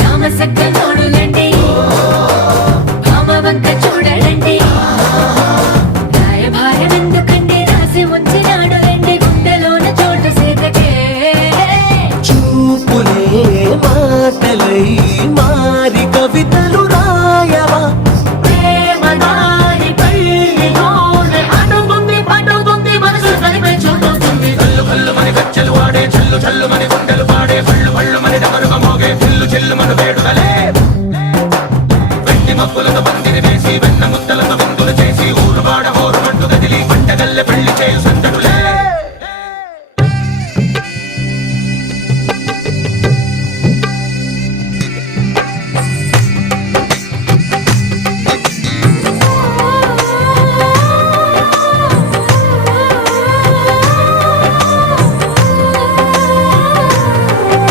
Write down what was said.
రామసక్కనోడులండి భామవంక చూడలండి రాయభారం ఎందుకండి రాసి ఉంచినాడు రండి గుండెలోన చోటు సీతకే చూపులే మాటలై